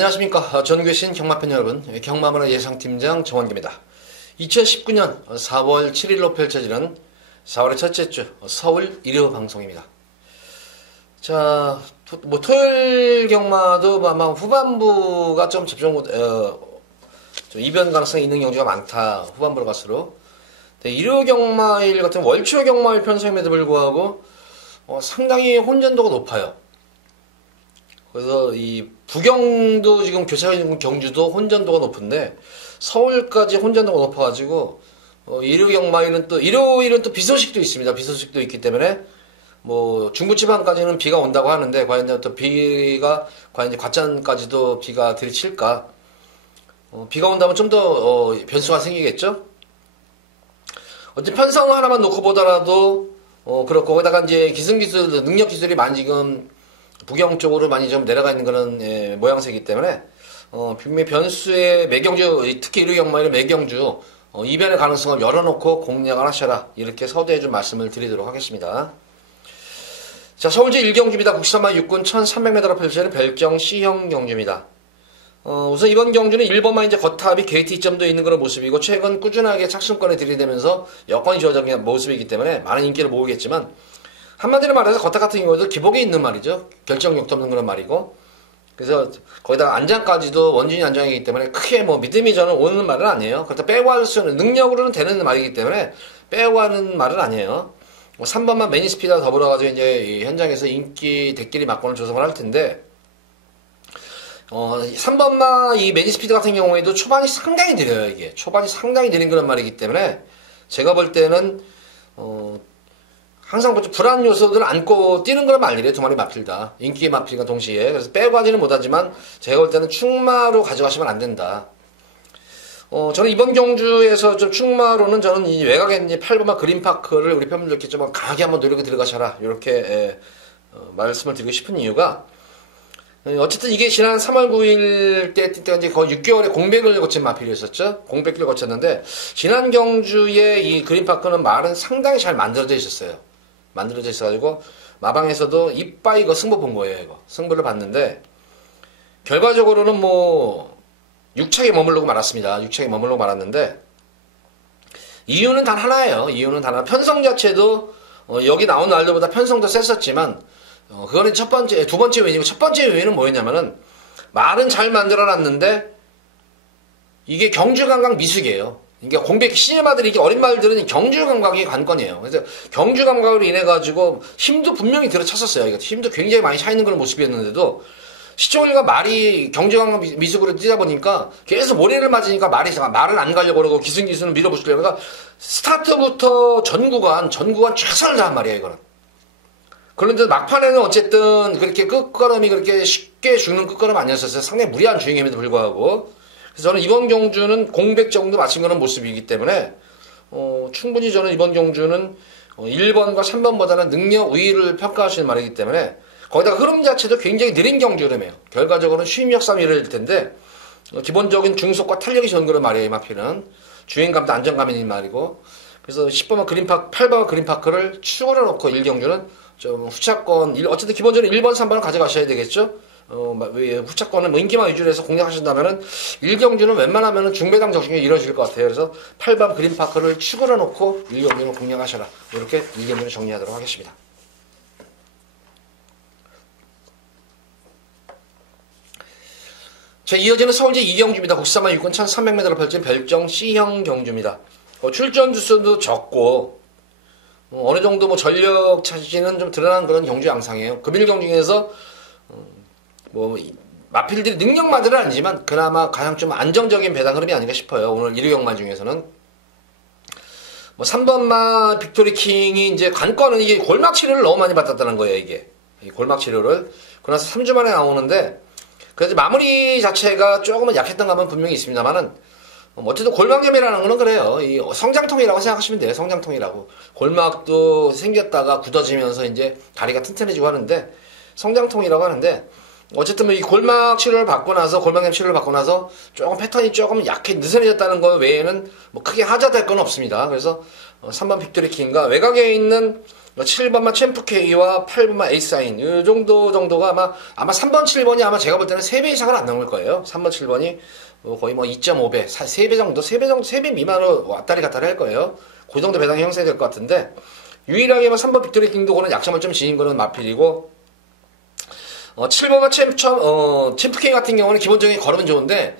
안녕하십니까. 전교신 경마팬 여러분, 경마문화 예상팀장 정원기입니다. 2019년 4월 7일로 펼쳐지는 4월의 첫째 주 서울 일요 방송입니다. 자, 토요일 경마도 아마 후반부가 좀 좀 이변 가능성이 있는 경주가 많다. 후반부로 갈수록. 일요 경마일 같은 월초 경마일 편성임에도 불구하고 상당히 혼전도가 높아요. 그래서 이 부경도 지금 교차가 있는 경주도 혼전도가 높은데 서울까지 혼전도가 높아가지고 일요일은 또 비 소식도 있습니다. 비 소식도 있기 때문에 뭐 중부지방까지는 비가 온다고 하는데 과연 또 비가 과연 과천까지도 비가 들이칠까? 비가 온다면 좀 더 변수가 생기겠죠. 어쨌든 편성 하나만 놓고 보더라도 그렇고 거기다가 이제 기승기술 능력 기술이 많이 지금 부경 쪽으로 많이 좀 내려가 있는 그런 모양새이기 때문에 분명히 변수의 매경주, 특히 일요 경마일의 매경주 이변의 가능성을 열어놓고 공략을 하셔라, 이렇게 서두에 좀 말씀을 드리도록 하겠습니다. 자, 서울제 1경주입니다. 국산마 6군 1300m로 펼쳐지는 별정 C형 경주입니다. 우선 이번 경주는 1번만 이제 겉탑이 게이트 이점도 있는 그런 모습이고 최근 꾸준하게 착순권에 들이대면서 여건이 주어진 모습이기 때문에 많은 인기를 모으겠지만, 한마디로 말해서 겉탑 같은 경우도 기복이 있는 말이죠. 결정력도 없는 그런 말이고, 그래서 거기다가 안장까지도 원진이 안장이기 때문에 크게 뭐 믿음이 저는 오는 말은 아니에요. 그렇다 빼고 할 수는 능력으로는 되는 말이기 때문에 빼고 하는 말은 아니에요. 3번만 매니스피드와 더불어가지고 이제 이 현장에서 인기 대끼리 막권을 조성을 할 텐데, 3번마 이 매니스피드 같은 경우에도 초반이 상당히 느려요. 이게 초반이 상당히 느린 그런 말이기 때문에 제가 볼 때는 항상 불안 요소들을 안고 뛰는 그런 말이래요. 두 마리 마필다. 인기의 마필과 동시에. 그래서 빼고 하지는 못하지만 제가 볼 때는 충마로 가져가시면 안 된다. 저는 이번 경주에서 좀 충마로는 저는 이 외곽에 이제 8번마 그린파크를 우리 팬분들께 좀 강하게 한번 노력해 들어가셔라, 이렇게 말씀을 드리고 싶은 이유가, 어쨌든 이게 지난 3월 9일 때 이제 거의 6개월의 공백을 거친 마필이었었죠. 공백기를 거쳤는데 지난 경주의 이 그린파크는 말은 상당히 잘 만들어져 있었어요. 만들어져 있어가지고 마방에서도 이빠이 이거 승부 본 거예요. 이거 승부를 봤는데 결과적으로는 뭐 6착에 머무르고 말았습니다. 6착에 머무르고 말았는데 이유는 단 하나예요. 이유는 단 하나. 편성 자체도 여기 나온 날들보다 편성도 셌었지만 그거는 두 번째 요인이고, 첫 번째 요인은 뭐였냐면은 말은 잘 만들어놨는데 이게 경주 감각 미숙이에요. 이게 공백 시니마들이, 이게 어린 말들은 경주 감각이 관건이에요. 그래서 경주 감각으로 인해 가지고 힘도 분명히 들어찼었어요. 이거 힘도 굉장히 많이 차 있는 그런 모습이었는데도 시청률과 말이 경주 감각 미숙으로 뛰다 보니까 계속 모래를 맞으니까 말은 안 가려고 그러고 기승기승을 밀어붙이려고. 그러니까 스타트부터 전 구간 최선을 다한 말이에요, 이거는. 그런데 막판에는 어쨌든 그렇게 끝걸음이 그렇게 쉽게 죽는 끝걸음 아니었었어요. 상당히 무리한 주행임에도 불구하고. 그래서 저는 이번 경주는 공백 정도 맞춘 그런 모습이기 때문에 충분히 저는 이번 경주는 1번과 3번보다는 능력 우위를 평가할 수 있는 말이기 때문에, 거기다가 흐름 자체도 굉장히 느린 경주 흐름이에요. 결과적으로는 쉬임역삼이 이뤄질 텐데 기본적인 중속과 탄력이 좋은 그런 말이에요. 이 마피는 주행감도 안정감이 있는 말이고, 그래서 10번과 8번과 그린파크를 추구를 놓고 1경주는 좀 후차권, 어쨌든 기본적으로 1번, 3번을 가져가셔야 되겠죠? 후차권은 뭐 인기만 위주로 해서 공략하신다면은 1경주는 웬만하면은 중배당 적중이 이루어질 것 같아요. 그래서 8번 그린파크를 추구를 놓고 1경주는 공략하셔라, 이렇게 1경주를 정리하도록 하겠습니다. 자, 이어지는 서울제 2경주입니다. 국산마 6군 1300m로 펼친 별정 C형 경주입니다. 출전 주수도 적고 어느 정도 뭐 전력 차지는 좀 드러난 그런 경주 양상이에요. 금일경 중에서 뭐 마필들이 능력만들은 아니지만 그나마 가장 좀 안정적인 배당 흐름이 아닌가 싶어요. 오늘 일요 경마 중에서는 뭐 3번마 빅토리킹이 이제 관건은 이게 골막 치료를 너무 많이 받았다는 거예요. 이게 골막 치료를. 그래서 3주 만에 나오는데, 그래서 마무리 자체가 조금은 약했던 감은 분명히 있습니다만은 어쨌든 골막염이라는 거는 그래요. 이 성장통이라고 생각하시면 돼요. 성장통이라고. 골막도 생겼다가 굳어지면서 이제 다리가 튼튼해지고 하는데 성장통이라고 하는데, 어쨌든 뭐 이 골막 치료를 받고 나서, 골막염 치료를 받고 나서 조금 패턴이 조금 약해 느슨해졌다는 거 외에는 뭐 크게 하자될 건 없습니다. 그래서 3번 빅토리킹과 외곽에 있는 7번만 챔프K와 8번만 에이스사인 이 정도가 아마 3번 7번이 아마 제가 볼 때는 3배 이상은 안 나올 거예요. 3번 7번이 거의 뭐 2.5배 3배 정도 3배 미만으로 왔다리 갔다리 할 거예요. 그 정도 배당이 형성될 것 같은데, 유일하게 뭐 3번 빅토리킹도 그는 약점을 좀 지닌 거는 마필이고, 7번과 챔프K 같은 경우는 기본적인 걸음은 좋은데,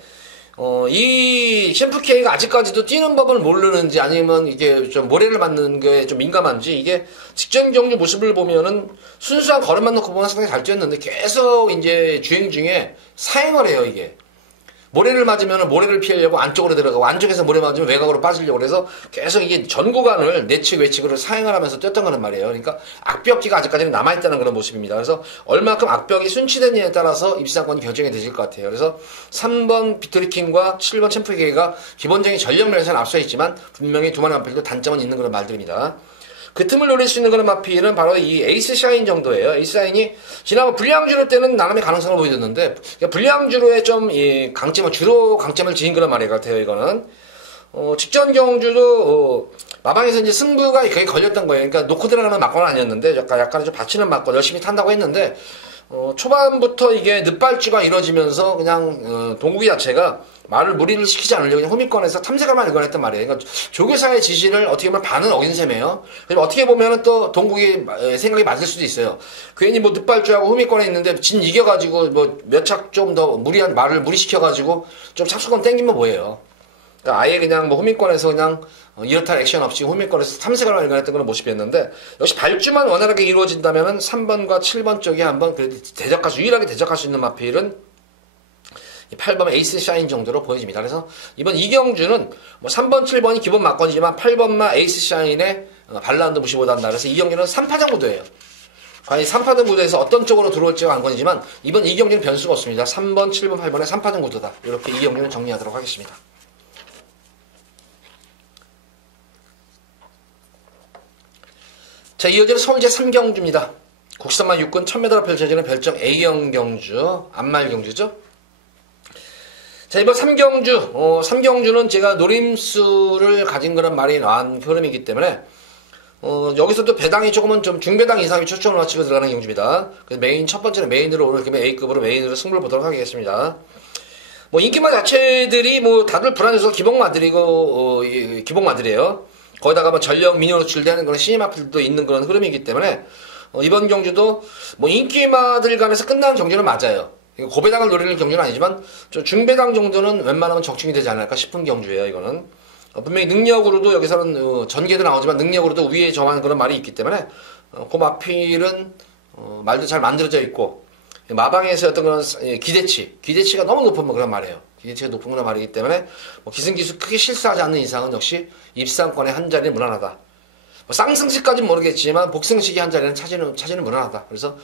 이 챔프K가 아직까지도 뛰는 법을 모르는지 아니면 이게 좀 모래를 맞는 게 좀 민감한지, 이게 직전 경주 모습을 보면은 순수한 걸음만 놓고 보면 상당히 잘 뛰었는데 계속 이제 주행 중에 사행을 해요, 이게. 모래를 맞으면 모래를 피하려고 안쪽으로 들어가고, 안쪽에서 모래 맞으면 외곽으로 빠지려고, 그래서 계속 이게 전 구간을 내측 외측으로 사행을 하면서 뛰었던 거란 말이에요. 그러니까 악벽기가 아직까지는 남아있다는 그런 모습입니다. 그래서 얼마큼 악벽이 순치되느냐에 따라서 입상권이 결정이 되실 것 같아요. 그래서 3번 빅토리킹과 7번 챔프게이가 기본적인 전력 면에서는 앞서 있지만 분명히 두 마리 마필도 단점은 있는 그런 말들입니다. 그 틈을 노릴 수 있는 그런 마필은 바로 이 에이스 샤인 정도예요. 에이스 샤인이 지난번 불량주로 때는 나름의 가능성을 보여줬는데, 불량주로의 좀 주로 강점을 지닌 그런 말이 같아요. 이거는 직전 경주도 마방에서 이제 승부가 거의 걸렸던 거예요. 그러니까 놓고 들어가는 막건은 아니었는데 약간 좀 받치는 막건 열심히 탄다고 했는데, 초반부터 이게 늪발주가 이루어지면서 그냥 동국이 자체가 말을 무리를 시키지 않으려고 그냥 호미권에서 탐색을만 일관했단 말이에요. 그러니까 조교사의 지시를 어떻게 보면 반은 어긴 셈이에요. 그리고 어떻게 보면은 또 동국이 생각이 맞을 수도 있어요. 괜히 뭐 늪발주하고 호미권에 있는데 진 이겨가지고 뭐 몇 착 좀 더 무리한 말을 무리시켜가지고 좀 착수권 땡기면 뭐예요. 그러니까 아예 그냥 뭐 호미권에서 그냥 이렇다 액션 없이 호미권에서 탐색을 발견했던 그런 모습이었는데, 역시 발주만 원활하게 이루어진다면은 3번과 7번 쪽에 한번 그래도 유일하게 대적할 수 있는 마필은 8번 에이스 샤인 정도로 보여집니다. 그래서 이번 이경주는 뭐 3번, 7번이 기본 막건이지만 8번만 에이스 샤인의 발라운드 무시 못한다. 그래서 이 경기는 3파전 구도예요. 과연 3파전 구도에서 어떤 쪽으로 들어올지가 관건이지만, 이번 이 경기는 변수가 없습니다. 3번, 7번, 8번의 3파전 구도다. 이렇게 이 경기는 정리하도록 하겠습니다. 자, 이어지는 서울제 3경주입니다. 국산만 육군 1000m로 펼쳐지는 별정 A형 경주, 암말 경주죠. 자, 이번 3경주, 3경주는 제가 노림수를 가진 그런 말이 나온 흐름이기 때문에, 여기서도 배당이 조금은 좀 중배당 이상이 초점을 맞추고 들어가는 경주입니다. 그래서 첫 번째는 메인으로 오늘 금액 A급으로 메인으로 승부를 보도록 하겠습니다. 뭐 인기마 자체들이 뭐 다들 불안해서 기복마들이고, 기복마들이에요. 거기다가 뭐 전력 미니어 노출되는 그런 시니마필도 있는 그런 흐름이기 때문에, 이번 경주도 뭐 인기마들 간에서 끝나는 경주는 맞아요. 고배당을 노리는 경주는 아니지만 좀 중배당 정도는 웬만하면 적중이 되지 않을까 싶은 경주예요. 이거는 분명히 능력으로도 여기서는 전개도 나오지만 능력으로도 위에 정하는 그런 말이 있기 때문에, 그 마필은 말도 잘 만들어져 있고, 마방에서 어떤 그런 기대치가 너무 높은 그런 말이에요. 기대치가 높은 그런 말이기 때문에 뭐 기승기수 크게 실수하지 않는 이상은 역시 입상권의 한 자리는 무난하다. 뭐 쌍승식까지는 모르겠지만 복승식이 한 자리는 차지는 무난하다. 그래서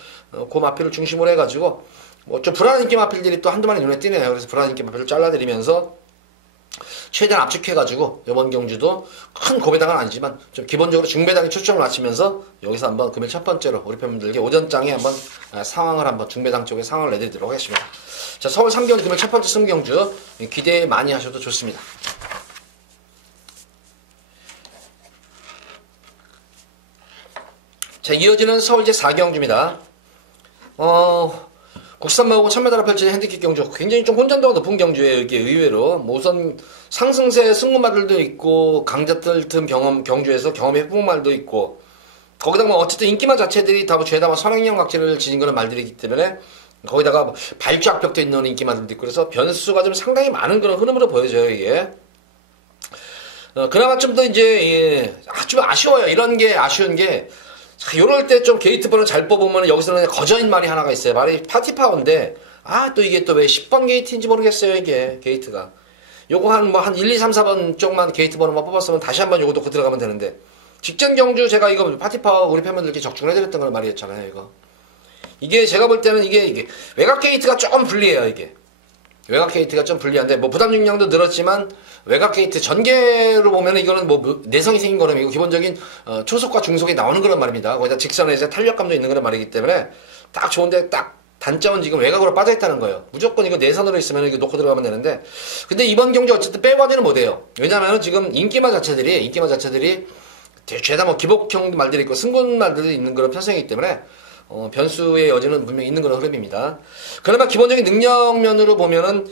그 마필을 중심으로 해가지고 뭐 좀 불안한 인기 마필들이 또 한두 마리 눈에 띄네요. 그래서 불안한 인기 마필을 잘라드리면서 최대한 압축해가지고 이번 경주도 큰 고배당은 아니지만 좀 기본적으로 중배당에 초점을 맞추면서 여기서 한번 금일 첫 번째로 우리 팬분들께 오전장에 한번 상황을 한번 중배당 쪽에 상황을 내드리도록 하겠습니다. 자, 서울 3경주 금일 첫 번째 승경주 기대 많이 하셔도 좋습니다. 자, 이어지는 서울제 4경주입니다. 국산마하고 1000m로 펼쳐진 핸디캡 경주, 굉장히 좀 혼전도가 높은 경주예요. 이게 의외로 뭐 우선 상승세 승무마들도 있고 강자들 틈 경주에서 경험의 회복말도 있고, 거기다가 뭐 어쨌든 인기마 자체들이 다 죄다 선행형 각질을 지닌 그런 말들이기 때문에 거기다가 뭐 발주 악벽도 있는 인기마들도 있고, 그래서 변수가 좀 상당히 많은 그런 흐름으로 보여져요. 이게 그나마 좀 더 이제 좀 아쉬워요. 이런 게 아쉬운 게, 자, 요럴 때 좀 게이트 번호 잘 뽑으면 여기서는 거저인 말이 하나가 있어요. 말이 파티파워인데, 또 이게 또 왜 10번 게이트인지 모르겠어요. 이게 게이트가 요거 한 1, 2, 3, 4번 쪽만 게이트 번호만 뽑았으면 다시 한번 요거 놓고 들어가면 되는데, 직전 경주 제가 이거 파티파워 우리 팬분들께 적중을 해드렸던 걸 말이었잖아요. 이게 제가 볼 때는 이게 외곽 게이트가 조금 불리해요. 이게 외곽 게이트가 좀 불리한데, 뭐 부담 중량도 늘었지만 외곽 게이트 전개로 보면 이거는 뭐 내성이 생긴 거는 이거 기본적인 초속과 중속이 나오는 그런 말입니다. 거기다 직선에 이제 탄력감도 있는 그런 말이기 때문에 딱 좋은데 딱 단점은 지금 외곽으로 빠져있다는 거예요. 무조건 이거 내선으로 있으면 이거 놓고 들어가면 되는데, 근데 이번 경기 어쨌든 빼고 하지는 못해요. 왜냐면은 지금 인기마 자체들이 죄다 뭐 기복형 말들이 있고 승군 말들이 있는 그런 편성이기 때문에 변수의 여지는 분명히 있는 그런 흐름입니다. 그나마 기본적인 능력면으로 보면은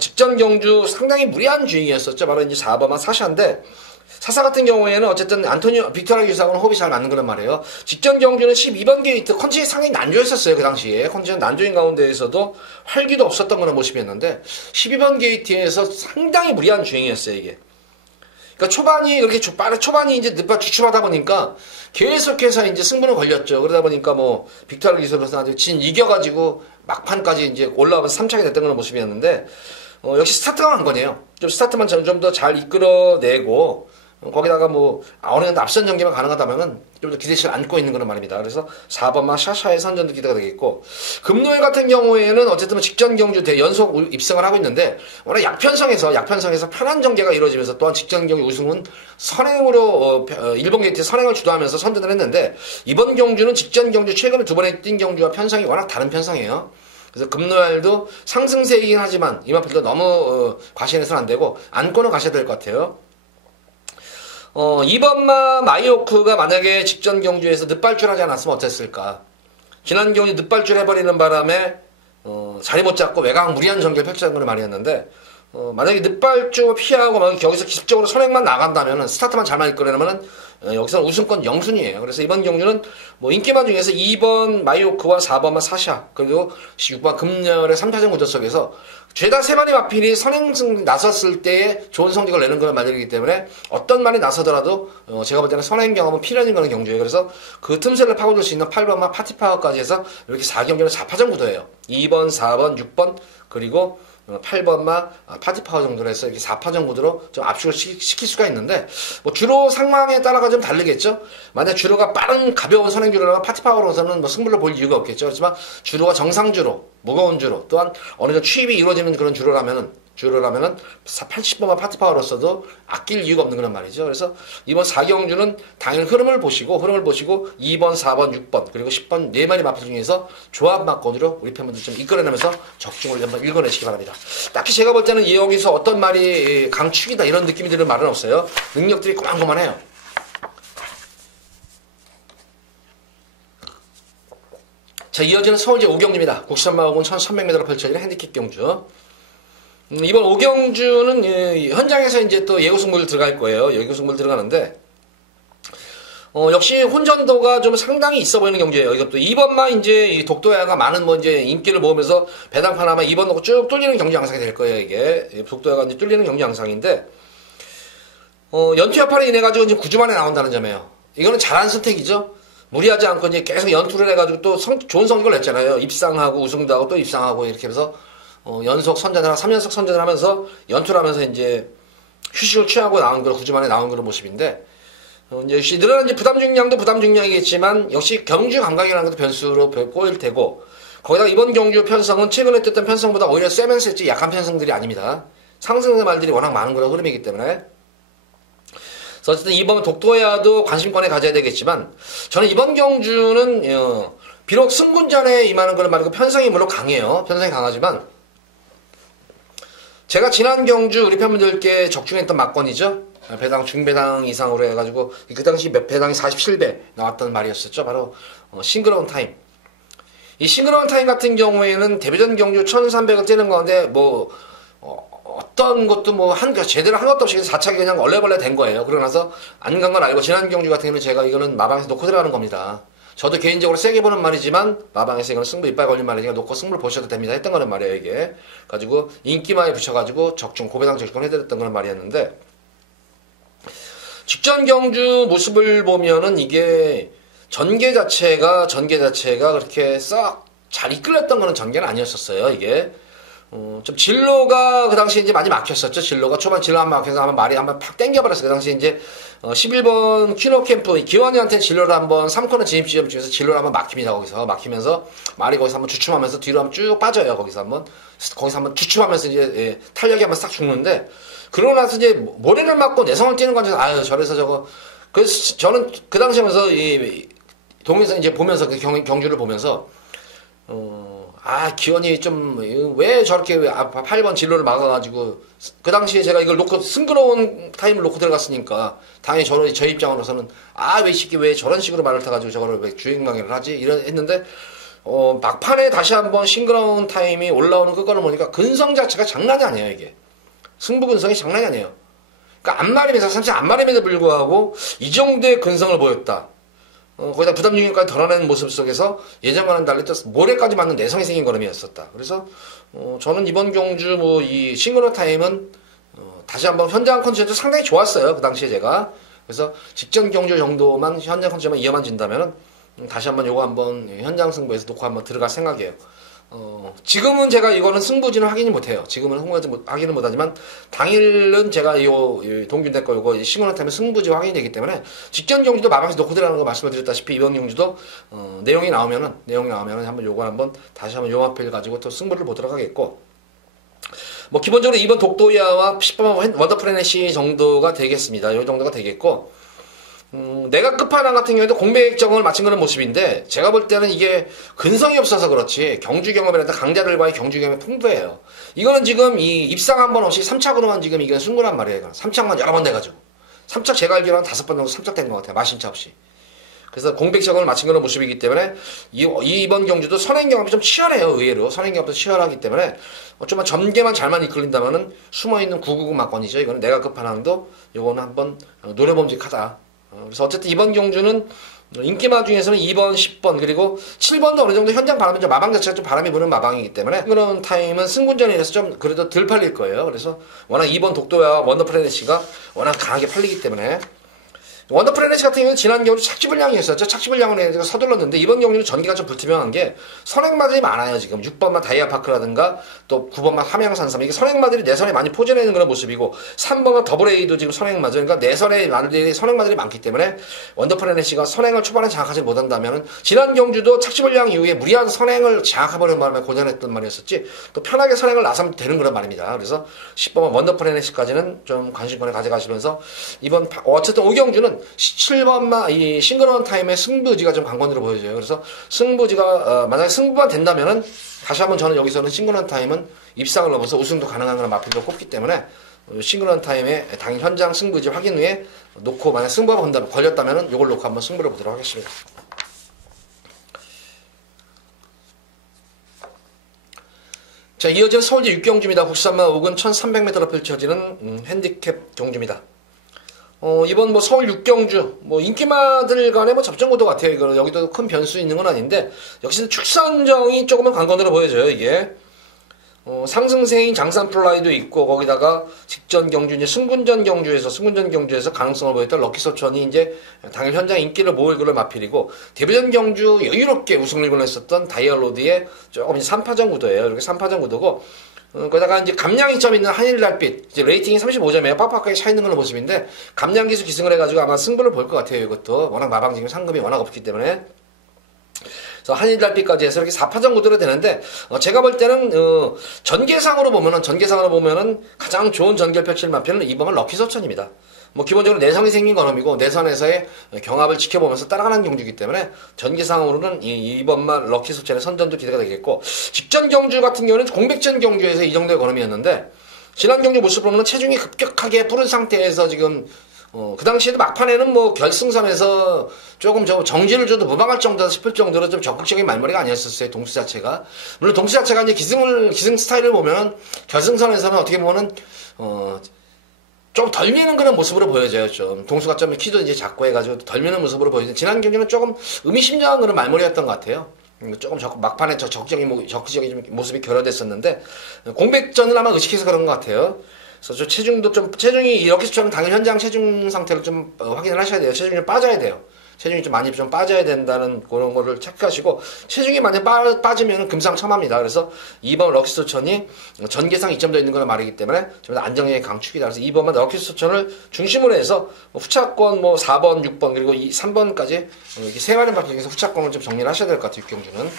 직전 경주 상당히 무리한 주행이었었죠. 바로 이제 4번만 사샤인데, 사사 같은 경우에는 어쨌든 빅토리아 유사하고는 호흡이 잘 맞는 거란 말이에요. 직전 경주는 12번 게이트 컨디션이 상당히 난조했었어요. 그 당시에 컨디션 난조인 가운데에서도 활기도 없었던 그런 모습이었는데, 12번 게이트에서 상당히 무리한 주행이었어요, 이게. 그러니까 초반이 그렇게 초반이 이제 늦바 주춤하다 보니까 계속해서 이제 승부는 걸렸죠. 그러다 보니까 뭐 빅토리아 유사로서 아주 이겨가지고 막판까지 이제 올라오면서 3차게 됐던 그런 모습이었는데, 역시 스타트가 한 거네요. 좀 스타트만 좀 더 잘 이끌어내고, 거기다가 뭐 어느 정도 앞선 전개만 가능하다면은 좀 더 기대치를 안고 있는 그런 말입니다. 그래서 4번만 샤샤의 선전도 기대가 되겠고, 금노엘 같은 경우에는 어쨌든 직전 경주 연속 입성을 하고 있는데, 워낙 약편성에서 편한 전개가 이루어지면서 또한 직전 경주 우승은 선행으로 일본 게이트 선행을 주도하면서 선전을 했는데, 이번 경주는 직전 경주 최근에 두 번에 뛴 경주와 편성이 워낙 다른 편성이에요. 그래서 금노엘도 상승세이긴 하지만 이만필도 너무 과신해서는 안 되고 안고는 가셔야 될 것 같아요. 2번마 마이오크가 만약에 직전 경주에서 늦발출하지 않았으면 어땠을까. 지난 경주 늦발출 해버리는 바람에 자리 못 잡고 외곽 무리한 전개를 펼치는 걸 많이 했는데, 만약에 늦발주 피하고 막 여기서 기습적으로 선행만 나간다면, 스타트만 잘만 이끌어내면 여기서는 우승권 영순이에요. 그래서 이번 경주는 뭐 인기만 중에서 2번 마이오크와 4번만 사샤, 그리고 6번 금열의 3차전 구조 속에서 죄다 세 마리 마필이 선행승 나섰을 때에 좋은 성적을 내는 그런 말들이기 때문에, 어떤 말이 나서더라도 제가 볼 때는 선행 경험은 필연인 그런 경주예요. 그래서 그 틈새를 파고들 수 있는 8번만 파티파워까지 해서 이렇게 4경기는 4파전 구도예요. 2번, 4번, 6번, 그리고 8번마 파티파워 정도로 해서 이렇게 4파전 구도로 좀 압축을 시킬 수가 있는데, 뭐 주로 상황에 따라가 좀 다르겠죠. 만약 주로가 빠른 가벼운 선행 주로라면 파티파워로서는 뭐 승부를 볼 이유가 없겠죠. 그렇지만 주로가 정상 주로, 무거운 주로, 또한 어느 정도 추입이 이루어지는 그런 주로라면은 80번만 파티파워로서도 아낄 이유가 없는 그런 말이죠. 그래서 이번 4경주는 당연히 흐름을 보시고 2번, 4번, 6번, 그리고 10번 4마리 마필 중에서 조합 막건으로 우리 팬분들 좀 이끌어내면서 적중을 한번 읽어내시기 바랍니다. 딱히 제가 볼 때는 여기서 어떤 말이 강축이다 이런 느낌이 드는 말은 없어요. 능력들이 고만고만해요. 자, 이어지는 서울제 5경주입니다. 국산마하고는 1100m로 펼쳐지는 핸디캡 경주. 이번 5경주는 현장에서 이제 또 예고 승부를 들어갈 거예요. 예고 승부를 들어가는데, 역시 혼전도가 좀 상당히 있어 보이는 경주예요. 이것도 2번만 이제 이 독도야가 많은 뭐 이제 인기를 모으면서 배당판 아마 2번 놓고 쭉 뚫리는 경주 양상이 될 거예요. 이게 독도야가 이제 뚫리는 경주 양상인데, 연투 여파를 인해 가지고 이제 9주 만에 나온다는 점이에요. 이거는 잘한 선택이죠. 무리하지 않고 이제 계속 연투를 해가지고 또 좋은 성적을 냈잖아요. 입상하고 우승도 하고 또 입상하고 이렇게 해서 연속 선전을 3연속 선전을 하면서 연투를 하면서 이제 휴식을 취하고 나온 그런 9주 만에 나온 그런 모습인데, 역시 늘어난 이제 부담 중량도 부담 중량이겠지만 역시 경주 감각이라는 것도 변수로 꼬일 테고, 거기다가 이번 경주 편성은 최근에 떴던 편성보다 오히려 세면서 했지 약한 편성들이 아닙니다. 상승의 말들이 워낙 많은 그런 흐름이기 때문에. 그래서 어쨌든 이번 독도야도 관심권에 가져야 되겠지만, 저는 이번 경주는 비록 승군전에 임하는 그런 말이고 편성이 물론 강해요. 편성이 강하지만 제가 지난 경주 우리 팬분들께 적중했던 막건이죠. 배당, 중배당 이상으로 해가지고 그 당시 배당이 47배 나왔던 말이었었죠. 바로 싱그러운 타임. 이 싱그러운 타임 같은 경우에는 데뷔전 경주 1300을 뛰는 가운데 뭐 어떤 것도 뭐 제대로 한 것도 없이 4차기 그냥 얼레벌레 된 거예요. 그러고 나서 안 간 걸 알고 지난 경주 같은 경우는 제가 이거는 마방에서 놓고 들어가는 겁니다. 저도 개인적으로 세게 보는 말이지만 마방에서 이거는 승부 이빨 걸린 말이니까 놓고 승부를 보셔도 됩니다 했던 거는 말이에요. 이게 가지고 인기마에 붙여가지고 적중 고배당 적중 해드렸던 그런 말이었는데, 직전 경주 모습을 보면은 이게 전개 자체가 그렇게 싹 잘 이끌렸던 거는 전개는 아니었었어요. 이게 좀 진로가 그 당시에 이제 많이 막혔었죠. 진로가 초반 진로 한번 막혀서 한번 말이 한번 팍 땡겨버렸어요. 그 당시에 이제 11번 퀴노 캠프 기원이한테 진로를 한번 3코너 진입 지점 중에서 진로를 한번 막힙니다. 거기서 막히면서 말이 거기서 한번 주춤하면서 뒤로 한번 쭉 빠져요. 거기서 한번 주춤하면서 이제 탄력이 한번 싹 죽는데, 그러고 나서 이제 모래를 맞고 내성을 뛰는 건 아유 저래서 저거. 그래서 저는 그 당시에면서 이 동에서 이제 보면서 그 경주를 보면서 기원이 좀 왜 저렇게 8번 진로를 막아가지고 그 당시에 제가 이걸 놓고 싱그러운 타임을 놓고 들어갔으니까 당연히 저 입장으로서는 왜 이 새끼 왜 저런 식으로 말을 타가지고 저거를 왜 주행망해를 하지 이런 했는데 막판에 다시 한번 싱그러운 타임이 올라오는 그거를 보니까 근성 자체가 장난이 아니에요. 이게 승부 근성이 장난이 아니에요. 그러니까 앞마림에서 사실 앞마림에도 불구하고 이 정도의 근성을 보였다. 거기다 부담 중력까지 덜어내는 모습 속에서 예전과는 달리 또 모래까지 맞는 내성이 생긴 걸음이었었다. 그래서 저는 이번 경주 이 싱그러 타임은 다시 한번 현장 컨디션도 상당히 좋았어요. 그 당시에 제가. 그래서 직전 경주 정도만 현장 컨디션만 이어만 진다면은 다시 한번 요거 한번 현장 승부에서 놓고 한번 들어갈 생각이에요. 지금은 제가 이거는 승부지는 확인이 못해요. 지금은 확인을 못하지만 당일은 제가 동균대 거 요거 싱그러 타임에 승부지 확인이 되기 때문에 직전 경주도 마방에서 놓고 들어가는 거 말씀을 드렸다시피 이번 경주도 내용이 나오면은 한번 요거 한번 다시 한번 용합을 가지고 또 승부를 보도록 하겠고, 기본적으로 이번 독도야와 10번 원더풀 NSC 정도가 되겠습니다. 요 정도가 되겠고, 내가 끝판왕 같은 경우에도 공백정을 마친 그런 모습인데, 제가 볼 때는 이게 근성이 없어서 그렇지, 경주 경험이라든가 강자들과의 경주 경험이 풍부해요. 이거는 지금 입상 한 번 없이 3착으로만 지금 이게 승부란 말이에요. 3착만 여러 번 돼가지고. 3착 제가 알기로는 5번 정도 3착 된 것 같아요. 마신차 없이. 그래서 공백정을 마친 그런 모습이기 때문에, 이번 경주도 선행 경험이 좀 치열해요. 의외로. 선행 경험도 치열하기 때문에, 좀만 전개만 잘만 이끌린다면은 숨어있는 999 막건이죠. 이거는 내가 끝판왕도 요거는 한번 노려봄직하다. 그래서 어쨌든 이번 경주는 인기마 중에서는 2번, 10번 그리고 7번도 어느 정도 현장 바람이 좀 마방 자체가 좀 바람이 부는 마방이기 때문에 그런 타임은 승군전이라서 좀 그래도 덜 팔릴 거예요. 그래서 워낙 2번 독도와 원더풀 NSC가 워낙 강하게 팔리기 때문에 원더풀 NSC 같은 경우는 지난 경주 착지불량이었었죠. 착지불량을 해서 서둘렀는데 이번 경주는 전기가 좀 불투명한 게 선행마들이 많아요. 지금 6번만 다이아파크라든가 또 9번만 함양산삼 이게 선행마들이 내선에 많이 포진해있는 그런 모습이고 3번과 더블A도 지금 선행마들 그러니까 내선에 마들이 선행마들이 많기 때문에 원더풀 NSC가 선행을 초반에 장악하지 못한다면은 지난 경주도 착지불량 이후에 무리한 선행을 장악해버리는 바람에 고전했던 말이었었지 또 편하게 선행을 나서면 되는 그런 말입니다. 그래서 10번만 원더풀 NSC까지는 좀 관심권을 가져가시면서 이번 어쨌든 5경주는 17번만 이 싱그러운 타임의 승부지가 좀 관건으로 보여져요. 그래서 승부지가 만약에 승부가 된다면은 다시 한번 저는 여기서는 싱그러운 타임은 입상을 넘어서 우승도 가능한 그런 마필로 꼽기 때문에 싱그러운 타임의 당일 현장 승부지 확인 후에 놓고 만약 승부가 걸렸다면은 이걸 놓고 한번 승부를 보도록 하겠습니다. 자, 이어지는 서울제 6경주입니다. 93만 5근 1300m로 펼쳐지는 핸디캡 경주입니다. 이번 서울 6경주, 인기마들 간의 접전구도 같아요. 이거는 여기도 큰 변수 있는 건 아닌데, 역시 축산정이 조금은 관건으로 보여져요, 이게. 상승세인 장산 플라이도 있고, 거기다가 직전 경주, 이제 승군전 경주에서 가능성을 보였던 럭키소천이 이제 당일 현장 인기를 모을 그런 마필이고, 데뷔전 경주 여유롭게 우승을 보냈었던 다이얼로드의 조금 3파전 구도예요. 이렇게 3파전 구도고, 거기다가 이제 감량이점 있는 한일달빛, 이제 레이팅이 35점이에요. 빡빡하게 차 있는 그런 모습인데, 감량기수 기승을 해가지고 아마 승부를 볼 것 같아요, 이것도. 워낙 마방 지금 상금이 워낙 없기 때문에. 그래서 한일달빛까지 해서 이렇게 4파전 구도로 되는데, 제가 볼 때는, 전개상으로 보면은 가장 좋은 전개를 펼칠 마필은 이번은 럭키소천입니다. 기본적으로 내성이 생긴 건음이고 내선에서의 경합을 지켜보면서 따라가는 경주이기 때문에 전기상으로는 이번만 럭키소천의 선전도 기대가 되겠고 직전 경주 같은 경우는 공백전 경주에서 이 정도의 건음이었는데 지난 경주 모습을 보면 체중이 급격하게 부른 상태에서 지금 그 당시에도 막판에는 결승선에서 조금 정지를 줘도 무방할 정도다 싶을 정도로 좀 적극적인 말머리가 아니었었어요. 동수 자체가. 물론 동수 자체가 이제 기승 스타일을 보면 결승선에서는 어떻게 보면은 좀 덜 미는 그런 모습으로 보여져요. 좀 동수가 좀 키도 이제 작고 해가지고 덜 미는 모습으로 보여지는데 지난 경기는 조금 의미심장한 그런 말머리였던 것 같아요. 조금 막판에 적극적인 모습이 결여됐었는데 공백전을 아마 의식해서 그런 것 같아요. 그래서 체중이 이렇게 수처럼 당일 현장 체중 상태를 좀 확인을 하셔야 돼요. 체중이 좀 빠져야 돼요. 체중이 좀 많이 좀 빠져야 된다는 그런 거를 체크하시고 체중이 많이 빠지면 금상첨화입니다. 그래서 2번 럭키소천이 전개상 2점 더 있는 거는 말이기 때문에 좀 안정적인 강축이다. 그래서 2번만 럭키소천을 중심으로 해서 후차권 4번, 6번 그리고 3번까지 이렇게 세 마리 바퀴 중에서 후차권을 좀 정리를 하셔야 될 것 같아요. 6경주는.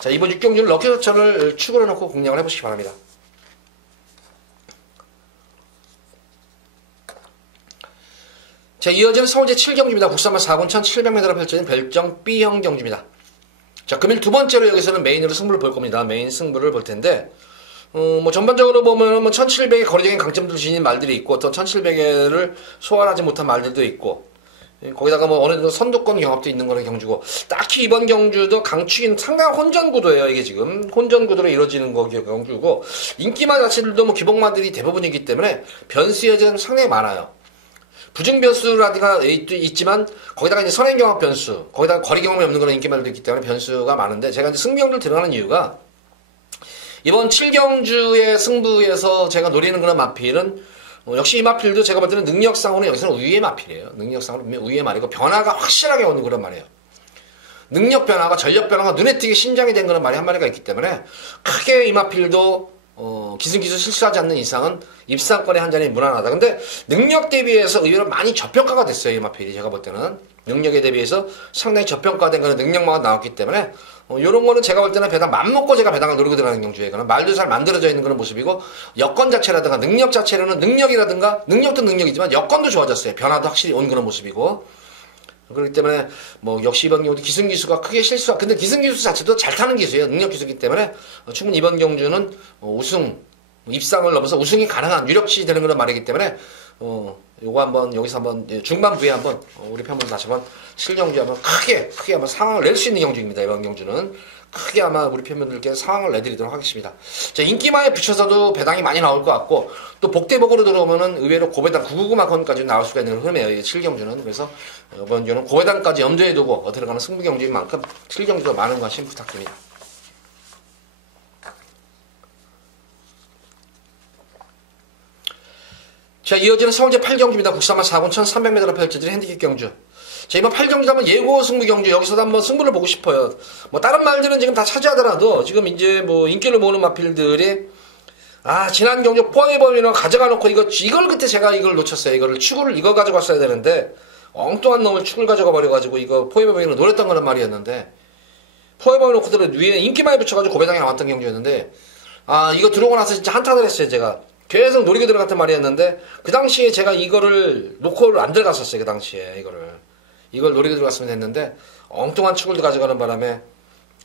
자, 이번 6경주는 럭키소천을 축으로 놓고 공략을 해보시기 바랍니다. 자, 이어지는 서울제 7경주입니다. 국산마 4군 1700m로 펼쳐진 별정 B형 경주입니다. 자, 금일 두 번째로 여기서는 메인으로 승부를 볼 겁니다. 메인 승부를 볼 텐데, 뭐 전반적으로 보면 뭐 1700의 거리적인 강점들을 지닌 말들이 있고, 어떤 1700회를 소환하지 못한 말들도 있고, 거기다가 뭐 어느 정도 선두권 경합도 있는 거는 경주고, 딱히 이번 경주도 강축인 상당한 혼전 구도예요. 이게 지금 혼전 구도로 이루어지는 거 경주고, 인기마 자체들도 뭐 기복마들이 대부분이기 때문에 변수 여지는 상당히 많아요. 부중 변수라든가 있지만 거기다가 이제 선행 경합 변수, 거기다가 거리 경험이 없는 그런 인기말도 있기 때문에 변수가 많은데, 제가 이제 승부경주를 들어가는 이유가 이번 7경주의 승부에서 제가 노리는 그런 마필은 역시 이 마필도 제가 볼 때는 능력상으로는 여기서는 우위의 마필이에요. 능력상으로 우위의 말이고 변화가 확실하게 오는 그런 말이에요. 능력 변화가 전력 변화가 눈에 띄게 신장이 된 그런 말이 한 마리가 있기 때문에 크게 이 마필도 기승기수 실수하지 않는 이상은 입상권의 한 잔이 무난하다. 근데 능력 대비해서 의외로 많이 저평가가 됐어요. 이 마필이 제가 볼 때는 능력에 대비해서 상당히 저평가된 그런 능력만 나왔기 때문에 요런 거는 제가 볼 때는 배당 맘먹고 제가 배당을 노리고 들어가는 경주에 이거는 말도 잘 만들어져 있는 그런 모습이고, 여건 자체라든가 능력 자체로는 능력이라든가 능력도 능력이지만 여건도 좋아졌어요. 변화도 확실히 온 그런 모습이고, 그렇기 때문에 뭐 역시 이번 경우도 기승기수가 크게 실수가, 근데 기승기수 자체도 잘 타는 기수예요. 능력 기수이기 때문에 충분히 이번 경주는 우승 입상을 넘어서 우승이 가능한 유력시 되는 그런 말이기 때문에 요거 한번 여기서 한번 중반부에 한번 우리 팬분들 다시 한번 7경주 한번 크게 한번 상황을 낼 수 있는 경주입니다. 이번 경주는 크게 아마 우리 팬분들께 상황을 내드리도록 하겠습니다. 자, 인기마에 붙여서도 배당이 많이 나올 것 같고, 또 복대복으로 들어오면은 의외로 고배당 999만원까지 나올 수가 있는 흐름이에요. 이 7경주는. 그래서 이번 경주는 고배당까지 염두에 두고 들어가는 승부경주인 만큼 7경주도 많은 관심 부탁드립니다. 자, 이어지는 서울제 8경주입니다. 국산마 4군 1300m로 펼쳐지는 핸디캡 경주. 자, 이번 8경주도 한번 예고 승부 경주, 여기서도 한번 승부를 보고 싶어요. 뭐, 다른 말들은 지금 다 차지하더라도, 지금 이제 뭐, 인기를 모으는 마필들이, 지난 경주 포에버미너 가져가 놓고, 이걸 그때 제가 이걸 놓쳤어요. 이거 가져갔어야 되는데, 엉뚱한 놈을 축을 가져가 버려가지고, 이거 포에버미너 노렸던 거란 말이었는데, 포에버미너 그대로 위에 인기마에 붙여가지고 고배당에 나왔던 경주였는데, 이거 들어오고 나서 진짜 한탄을 했어요, 제가. 계속 노리고 들어갔던 말이었는데, 그 당시에 제가 이거를 놓고 안 들어갔었어요, 그 당시에, 이걸 노리고 들어갔으면 했는데, 엉뚱한 축을 가져가는 바람에,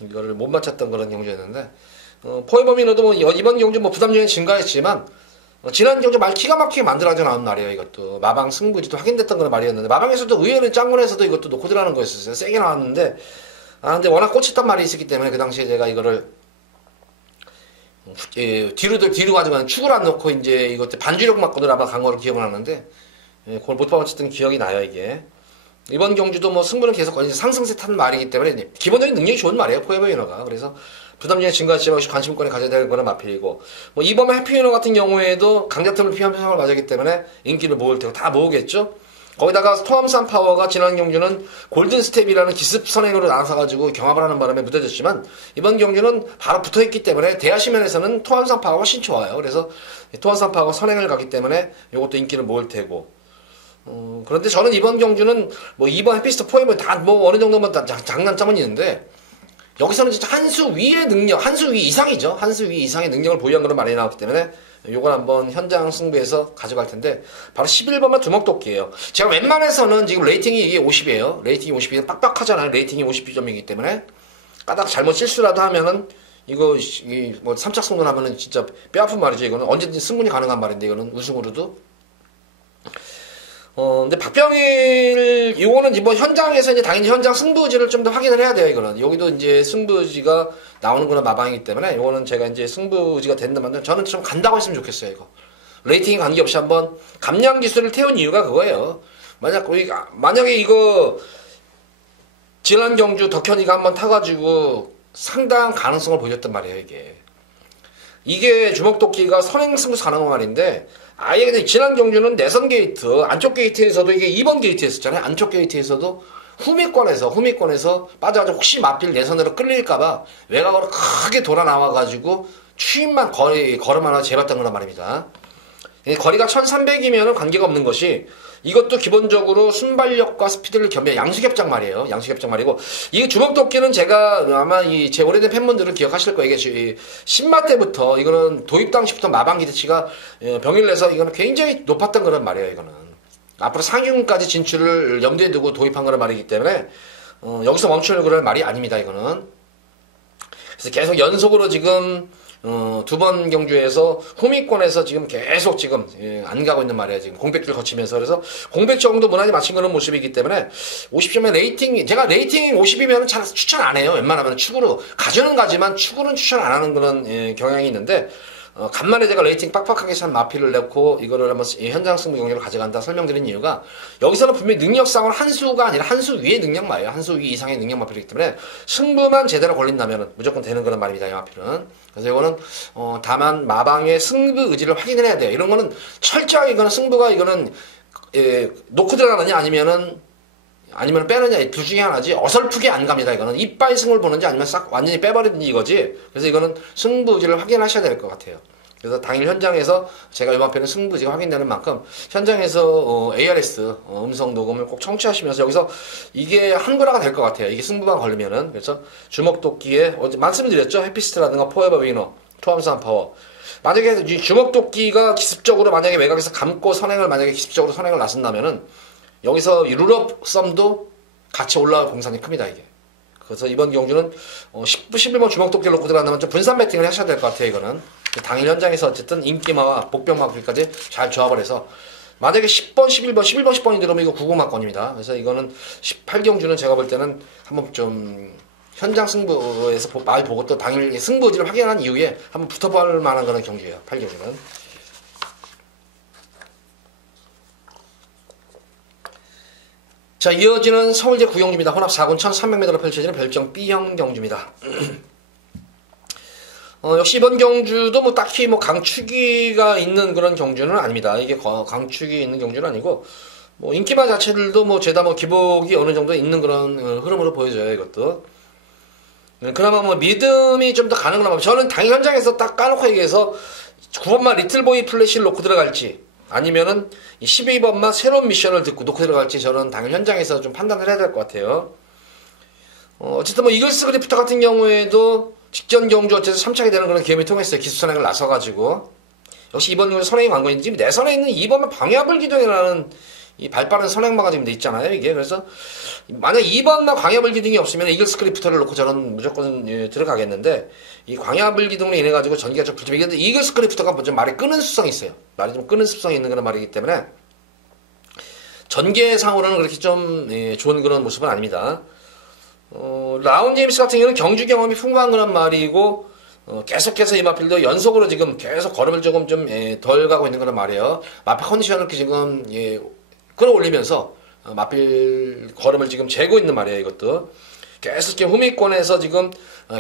이거를 못 맞췄던 그런 경주였는데, 포에버미너도 뭐, 이번 경주 뭐 부담력이 증가했지만, 지난 경주 말 기가 막히게 만들어져 나온 날이에요, 이것도. 마방 승부지도 확인됐던 그런 말이었는데, 마방에서도 의외로 짱군에서도 이것도 놓고 들어가는 거였었어요. 세게 나왔는데, 근데 워낙 꽂혔단 말이 있었기 때문에, 그 당시에 제가 이거를, 뒤로 가져가는 축을 안 넣고 이제 이것도 반주력 맞고 아마 간 거로 기억을 하는데, 그걸 못 받았던 기억이 나요, 이게. 이번 경주도 뭐 승부는 계속 상승세 타는 말이기 때문에 기본적인 능력이 좋은 말이에요, 포에버위너가. 그래서 부담력이 증가했지만 역시 관심권에 가져야 되는 거는 마필이고, 뭐 이번 해피위너 같은 경우에도 강자틈을 피한 표정을 맞았기 때문에 인기를 모을 테고 다 모으겠죠. 거기다가 스톰산 파워가 지난 경주는 골든스텝이라는 기습 선행으로 나서가지고 경합을 하는 바람에 무뎌졌지만, 이번 경주는 바로 붙어있기 때문에 대하시면에서는 토암산 파워가 훨씬 좋아요. 그래서 토암산 파워가 선행을 가기 때문에 이것도 인기를 모을 테고, 그런데 저는 이번 경주는 뭐 이번 해피스트 포에버 다 뭐 어느 정도만 장단점은 있는데, 여기서는 진짜 한 수 위의 능력, 한 수 위 이상이죠. 한 수 위 이상의 능력을 보유한 그런 말이 나왔기 때문에 요걸 한번 현장 승부에서 가져갈 텐데, 바로 11번만 두먹도끼예요. 제가 웬만해서는 지금 레이팅이 이게 50이에요. 레이팅이 50이에요. 빡빡하잖아요. 레이팅이 50점이기 때문에 까딱 잘못 실수라도 하면은 이거 뭐 삼착승돈 하면은 진짜 뼈 아픈 말이죠. 이거는 언제든지 승분이 가능한 말인데, 이거는 우승으로도. 근데 박병일, 이거는 뭐 현장에서 이제 당연히 현장 승부지를 좀 더 확인을 해야 돼요, 이거는. 여기도 이제 승부지가 나오는 그런 마방이기 때문에, 이거는 제가 이제 승부지가 된다면, 저는 좀 간다고 했으면 좋겠어요, 이거. 레이팅이 관계없이 한번 감량 기술을 태운 이유가 그거예요. 만약에 이거, 지난 경주 덕현이가 한번 타가지고 상당한 가능성을 보였단 말이에요, 이게. 이게 주먹도끼가 선행 승부수 가능한 말인데, 아예 그냥 지난 경주는 내선 게이트, 안쪽 게이트에서도 이게 2번 게이트였었잖아요. 안쪽 게이트에서도 후미권에서 빠져가지고 혹시 마필 내선으로 끌릴까봐 외곽으로 크게 돌아 나와가지고 추임만 걸음 하나 재봤던 거란 말입니다. 거리가 1300이면은 관계가 없는 것이, 이것도 기본적으로 순발력과 스피드를 겸비한 양수겹장 말이에요. 양수겹장 말이고, 이게 주먹도끼는 제가 아마 제 오래된 팬분들은 기억하실 거예요. 이게 10마 때부터, 이거는 도입 당시부터 마방 기대치가 병일내서 이거는 굉장히 높았던 거란 말이에요. 이거는 앞으로 상위군까지 진출을 염두에 두고 도입한 거란 말이기 때문에 여기서 멈추는 그런 말이 아닙니다. 이거는 그래서 계속 연속으로 지금 두 번 경주에서 후미권에서 지금 계속 지금 안 가고 있는 말이에요. 지금 공백기를 거치면서. 그래서 공백 정도 무난히 맞춘 그런 모습이기 때문에 50점의 레이팅, 제가 레이팅 50이면 잘 추천 안 해요. 웬만하면 축으로 가지는 가지만 축으로는 추천 안 하는 그런 경향이 있는데, 간만에 제가 레이팅 빡빡하게 산 마필을 넣고 이거를 한번 현장 승부 경기로 가져간다 설명드린 이유가, 여기서는 분명히 능력상으로 한 수가 아니라 한 수 위의 능력마예요. 한 수 위 이상의 능력 마필이기 때문에 승부만 제대로 걸린다면 무조건 되는 그런 말입니다, 이 마필은. 그래서 이거는 다만 마방의 승부 의지를 확인을 해야 돼요. 이런 거는 철저하게 이거는 승부가 이거는 놓고 들어가느냐 아니면 빼느냐, 둘 중에 하나지. 어설프게 안 갑니다. 이거는 이빠이 승을 보는지 아니면 싹 완전히 빼버리든지 이거지. 그래서 이거는 승부지를 확인하셔야 될 것 같아요. 그래서 당일 현장에서 제가 이번 편은 승부지가 확인되는 만큼 현장에서 ARS 음성 녹음을 꼭 청취하시면서 여기서 이게 한글화가 될 것 같아요. 이게 승부만 걸리면은. 그래서 주먹도끼에 말씀드렸죠. 해피스트라든가 포에버 위너, 투함수한 파워. 만약에 주먹도끼가 기습적으로 만약에 외곽에서 감고 만약에 기습적으로 선행을 나선다면은 여기서 이 룰업 썸도 같이 올라갈 공산이 큽니다, 이게. 그래서 이번 경주는 11번 주먹도끼를 놓고 들어간다면 좀 분산 배팅을 하셔야 될 것 같아요, 이거는. 당일 현장에서 어쨌든 인기마와 복병마까지 잘 조합을 해서 만약에 10번, 11번, 10번이 들어오면 이거 9구마권입니다. 그래서 이거는 18경주는 제가 볼 때는 한번 좀 현장 승부에서 많이 보고 또 당일 승부 의지를 확인한 이후에 한번 붙어볼 만한 그런 경주예요, 8경주는. 자, 이어지는 서울제 9경주입니다. 혼합 4군 1300m로 펼쳐지는 별정 B형 경주입니다. 역시 이번 경주도 뭐 딱히 뭐 강축이가 있는 그런 경주는 아닙니다. 이게 강축이 있는 경주는 아니고, 뭐 인기마 자체들도 뭐 죄다 뭐 기복이 어느 정도 있는 그런 흐름으로 보여져요, 이것도. 그나마 뭐 믿음이 좀 더 가능하면, 저는 당일 현장에서 딱 까놓고 얘기해서 9번만 리틀보이 플래시를 놓고 들어갈지, 아니면은 이 12번만 새로운 미션을 듣고 놓고 들어갈지 저는 당일 현장에서 좀 판단을 해야 될 것 같아요. 어쨌든 뭐 이글스 그리프터 같은 경우에도 직전 경주 어쨌든 3차게 되는 그런 기염이 통했어요. 기수 선행을 나서가지고. 역시 이번 경주 선행이 관건인지 내 선에 있는 2번만 방야불 기둥이라는 이 발빠른 선행마가 지금 돼 있잖아요, 이게. 그래서 만약 2번만 광야불 기둥이 없으면 이글스 크리프터를 놓고 저는 무조건 들어가겠는데, 이 광야불 기둥으로 인해 가지고 전기가 좀 불편하겠는데, 이글스 크리프터가 좀 말이 끄는 습성이 있어요. 말이 좀 끄는 습성이 있는 그런 말이기 때문에 전개상으로는 그렇게 좀 좋은 그런 모습은 아닙니다. 라운 제임스 같은 경우는 경주 경험이 풍부한 그런 말이고, 계속해서 이 마필도 연속으로 지금 계속 걸음을 조금 좀 덜 가고 있는 그런 말이에요. 마필 컨디션을 이렇게 지금 끌어올리면서 마필 걸음을 지금 재고 있는 말이에요, 이것도. 계속 지금 후미권에서 지금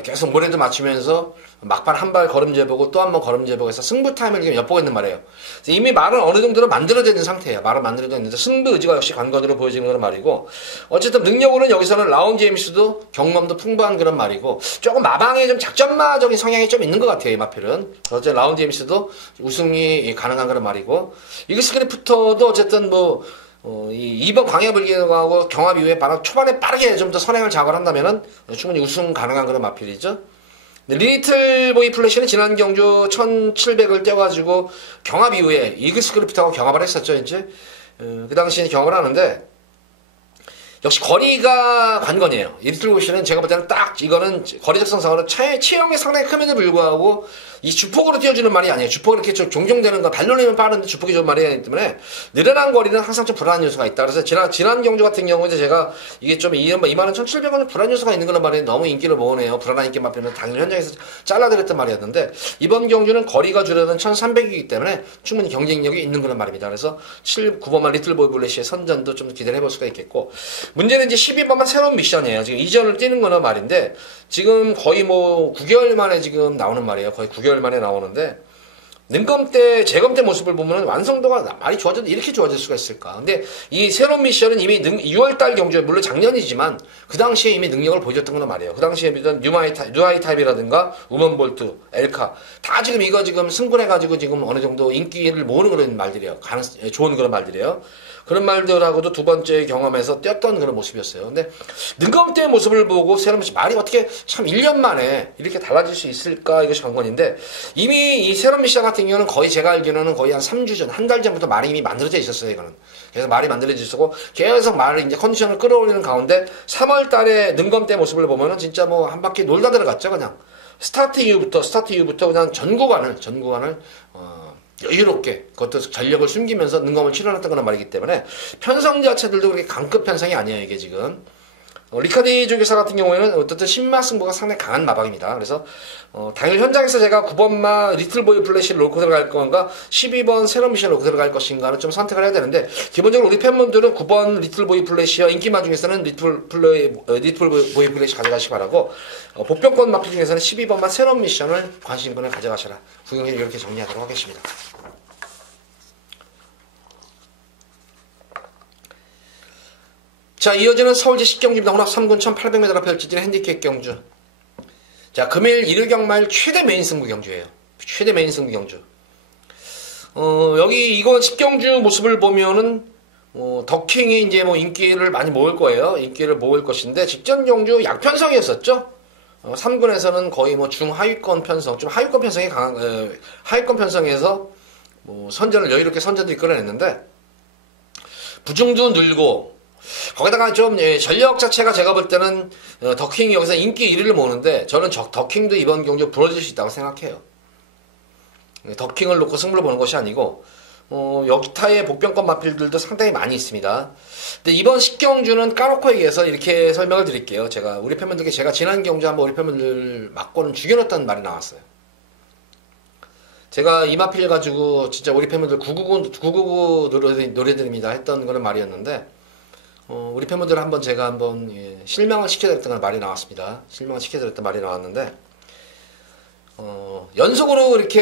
계속 모래도 맞추면서 막판 한 발 걸음 재보고 또 한 번 걸음 재보고 해서 승부 타임을 지금 엿보고 있는 말이에요. 이미 말은 어느 정도는 만들어져 있는 상태예요. 말은 만들어져 있는데 승부 의지가 역시 관건으로 보여지는 그런 말이고, 어쨌든 능력으로는 여기서는 라운 제임스도 경험도 풍부한 그런 말이고, 조금 마방의 좀 작전마적인 성향이 좀 있는 것 같아요, 이 마필은. 어쨌든 라운 제임스도 우승이 가능한 그런 말이고, 이글스 크리프터도 어쨌든 뭐 이 2번 광야불기하고 경합 이후에 초반에 빠르게 좀 더 선행을 작업한다면은 충분히 우승 가능한 그런 마필이죠. 리틀보이 플래시는 지난 경주 1700을 떼가지고 경합 이후에 이글스 크리프트하고 경합을 했었죠, 이제. 그 당시에 경합을 하는데, 역시 거리가 관건이에요. 리틀보이는 제가 볼 때는 딱 이거는 거리적 성상으로 체형이 상당히 큼에도 불구하고 이 주폭으로 뛰어주는 말이 아니에요. 주폭이 이렇게 좀 종종 되는 거, 발놀림은 빠른데 주폭이 좋은 말이 아니기 때문에 늘어난 거리는 항상 좀 불안한 요소가 있다. 그래서 지난 경주 같은 경우에 제가 이게 좀 21,700원 불안 요소가 있는 그런 말이 너무 인기를 모으네요. 불안한 인기 마필은 당일 현장에서 잘라드렸던 말이었는데, 이번 경주는 거리가 줄어든 1,300이기 때문에 충분히 경쟁력이 있는 그런 말입니다. 그래서 9번만 리틀보이 블래시의 선전도 좀 기대를 해볼 수가 있겠고, 문제는 이제 12번만 새로운 미션이에요. 지금 이전을 뛰는 거는 말인데, 지금 거의 뭐 9개월 만에 지금 나오는 말이에요. 거의 9개월 만에 나오는데, 재검 때 모습을 보면 완성도가 많이 좋아졌는데 이렇게 좋아질 수가 있을까? 근데 이 새로운 미션은 이미 6월달 경주에, 물론 작년이지만 그 당시에 이미 능력을 보여줬던 건 말이에요. 그 당시에 뉴아이 타입이라든가 우먼볼트, 엘카 다 지금 이거 지금 승분해가지고 지금 어느 정도 인기를 모으는 그런 말들이에요. 좋은 그런 말들이에요. 그런 말들하고도 두 번째 경험에서 뛰었던 그런 모습이었어요. 근데 능검 때의 모습을 보고 새로운 말이 어떻게 참 1년 만에 이렇게 달라질 수 있을까, 이것이 관건인데, 이미 이 새로운 미션 같은 경우는 거의 제가 알기로는 거의 한 3주 전, 한 달 전부터 말이 이미 만들어져 있었어요, 이거는. 그래서 말이 만들어져 있었고, 계속 말을 이제 컨디션을 끌어올리는 가운데 3월 달에 능검 때 모습을 보면은 진짜 뭐 한 바퀴 놀다 들어갔죠, 그냥. 스타트 이후부터 그냥 전 구간을 여유롭게 그것도 전력을 숨기면서 능검을 치러놨던 거란 말이기 때문에 편성 자체들도 그렇게 강급 편성이 아니에요. 이게 지금 리카디 조교사 같은 경우에는 어쨌든 신마 승부가 상당히 강한 마방입니다. 그래서 당일 현장에서 제가 9번마 리틀보이 플래시를 놓고 들어갈 건가 12번 새로운 미션을 놓고 들어갈 것인가를 좀 선택을 해야 되는데 기본적으로 우리 팬분들은 9번 리틀보이 플래시와 인기마 중에서는 리틀보이 플래시 가져가시기 바라고 복병권 마피 중에서는 12번만 새로운 미션을 관심권을 가져가셔라. 구경해 이렇게 정리하도록 하겠습니다. 자, 이어지는 서울시 10경주입니다. 혼합 3군 1800m 펼쳐지는 핸디캡 경주. 자, 금일 일일 경마일 최대 메인 승부 경주예요. 최대 메인 승부 경주. 여기 이거 10경주 모습을 보면은 더킹이 이제 뭐 인기를 많이 모을 거예요. 인기를 모을 것인데 직전 경주 약편성이었었죠. 3군에서는 거의 뭐 중하위권 편성, 좀 하위권 편성이 강한 하위권 편성에서 뭐 선전을 여유롭게 선전도 이끌어냈는데 부중도 늘고 거기다가 좀 전력 자체가 제가 볼 때는 더킹이 여기서 인기 1위를 모으는데 저는 더킹도 이번 경주 부러질 수 있다고 생각해요. 더킹을 놓고 승부를 보는 것이 아니고 여기타의 복병권 마필들도 상당히 많이 있습니다. 근데 이번 10경주는 까놓고 얘기해서 이렇게 설명을 드릴게요. 제가 우리 팬분들께 제가 지난 경주 한번 우리 팬분들 맞고는 죽여놨다는 말이 나왔어요. 제가 이 마필 가지고 진짜 우리 팬분들 999 노래드립니다 했던 그런 말이었는데 우리 팬분들 한번 제가 한번 실망을 시켜드렸던 말이 나왔습니다. 실망을 시켜드렸던 말이 나왔는데 연속으로 이렇게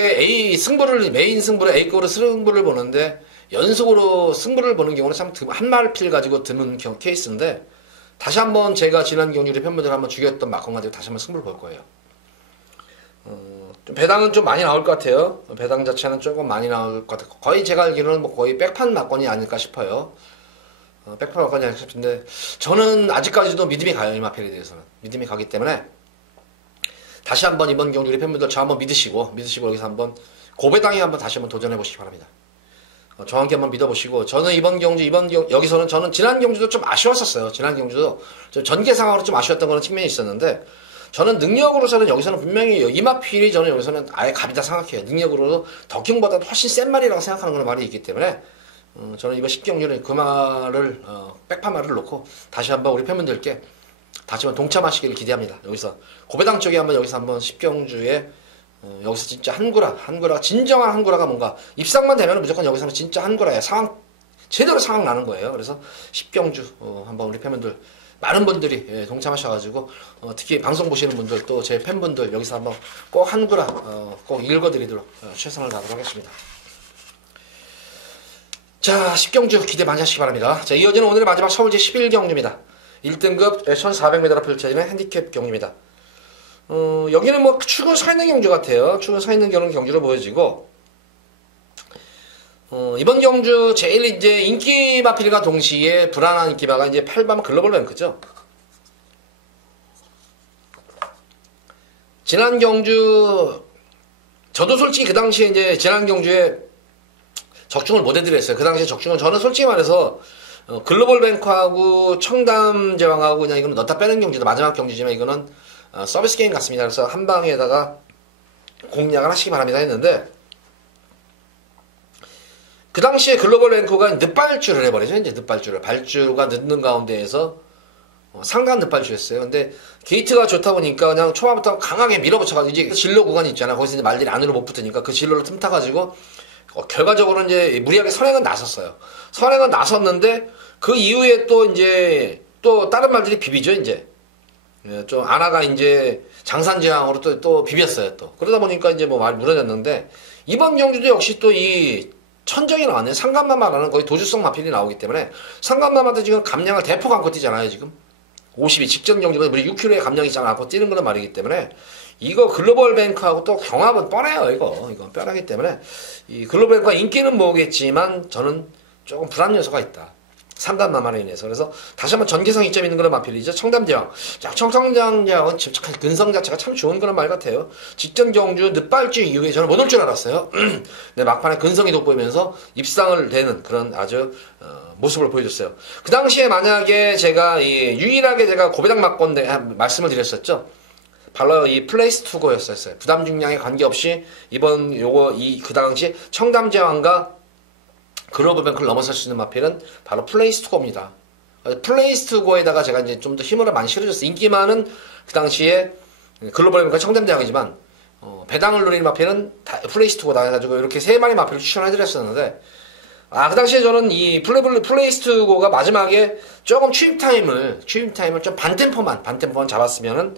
메인 승부를 A급으로 승부를 보는데 연속으로 승부를 보는 경우는 참 한 마필 가지고 드문 케이스인데 다시 한번 제가 지난 경주 우리 팬분들 한번 죽였던 막건 가지고 다시 한번 승부를 볼 거예요. 좀 배당은 좀 많이 나올 것 같아요. 배당 자체는 조금 많이 나올 것 같아요. 거의 제가 알기로는 뭐 거의 백판 막건이 아닐까 싶어요. 백판 막건이 아닐까 싶은데 저는 아직까지도 믿음이 가요. 이 마필에 대해서는 믿음이 가기 때문에 다시 한번 이번 경주 우리 팬분들 저 한번 믿으시고 여기서 한번 고배당에 한번 다시 한번 도전해 보시기 바랍니다. 저와 함께 한번 믿어보시고 저는 여기서는 저는 지난 경주도 좀 아쉬웠었어요. 지난 경주도 좀 전개 상황으로 좀 아쉬웠던 그런 측면이 있었는데 저는 능력으로서는 여기서는 분명히 이 마필이 저는 여기서는 아예 갑이다 생각해요. 능력으로도 더킹보다도 훨씬 센 말이라고 생각하는 그런 말이 있기 때문에 저는 이번 10경주는 그 말을 백판 말을 놓고 다시 한번 우리 팬분들께 다시 한번 동참하시기를 기대합니다. 여기서 고배당 쪽에 여기서 한번 10경주에 여기서 진짜 한구라 진정한 한구라가 뭔가 입상만 되면 무조건 여기서는 진짜 한구라예요. 제대로 상황 나는 거예요. 그래서 10경주 한번 우리 팬분들 많은 분들이 동참하셔가지고 특히 방송 보시는 분들 또 제 팬분들 여기서 한번 꼭 한구라 꼭 읽어드리도록 최선을 다하도록 하겠습니다. 자, 10경주 기대 많이 하시기 바랍니다. 자, 이어지는 오늘의 마지막 서울시 11경주입니다. 1등급 1400m 펼쳐지는 핸디캡 경주입니다. 여기는 뭐 축은 서 있는 경주 같아요. 축은 서 있는 경주로 보여지고 이번 경주 제일 이제 인기 마필과 동시에 불안한 인기마가 이제 8번 글로벌 뱅크죠. 지난 경주 저도 솔직히 그 당시에 이제 지난 경주에 적중을 못 해드렸어요. 그 당시에 적중은 저는 솔직히 말해서 글로벌 뱅크하고 청담 제왕하고 그냥 이거는 넣다 빼는 경주도 마지막 경주지만 이거는 서비스 게임 같습니다. 그래서 한 방에다가 공략을 하시기 바랍니다 했는데 그 당시에 글로벌 뱅크가 늦발주를 해버리죠. 이제 늦발주를 발주가 늦는 가운데에서 상간 늦발주였어요. 근데 게이트가 좋다 보니까 그냥 초반부터 강하게 밀어붙여가지고 이제 진로 구간이 있잖아. 거기서 이제 말들이 안으로 못 붙으니까 그 진로를 틈타가지고 결과적으로 이제 무리하게 선행은 나섰어요. 선행은 나섰는데 그 이후에 또 이제 또 다른 말들이 비비죠. 이제 좀 아나가 이제 장산제왕으로 또 비볐어요. 또 그러다 보니까 이제 뭐 많이 무너졌는데 이번 경주도 역시 또 이 천정이 나왔네요. 상간마마라는 거의 도주성 마필이 나오기 때문에 상간마마도 지금 감량을 대폭 안고 뛰잖아요. 지금 52 직전 경주가 우리 6kg의 감량이 잘 안고 뛰는 그런 말이기 때문에 이거 글로벌 뱅크하고 또 경합은 뻔해요. 이건 뻔하기 때문에 이 글로벌 뱅크가 인기는 모으겠지만 저는 조금 불안 요소가 있다. 상간마마로 인해서. 그래서 다시 한번 전개성 이점 있는 그런 마필이죠. 청담제왕. 청담제왕은 근성 자체가 참 좋은 그런 말 같아요. 직전 경주 늦발주 이후에 저는 못 올 줄 알았어요. 근데 막판에 근성이 돋보이면서 입상을 되는 그런 아주 모습을 보여줬어요. 그 당시에 만약에 제가 유일하게 제가 고배당 막건 말씀을 드렸었죠. 바로 이 플레이스 투고였어요. 부담 중량에 관계없이 이번 그 당시 청담 제왕과 글로벌 뱅크를 넘어설 수 있는 마필은 바로 플레이스 투고입니다. 플레이스 투고에다가 제가 이제 좀 더 힘을 많이 실어줬어요. 인기 많은 그 당시에 글로벌 뱅크가 청담 제왕이지만 배당을 노리는 마필은 플레이스 투고다 해가지고 이렇게 세 마리 마필을 추천해드렸었는데, 그 당시에 저는 이 플레이스 투고가 마지막에 조금 추입 타임을 좀 반템포만 잡았으면은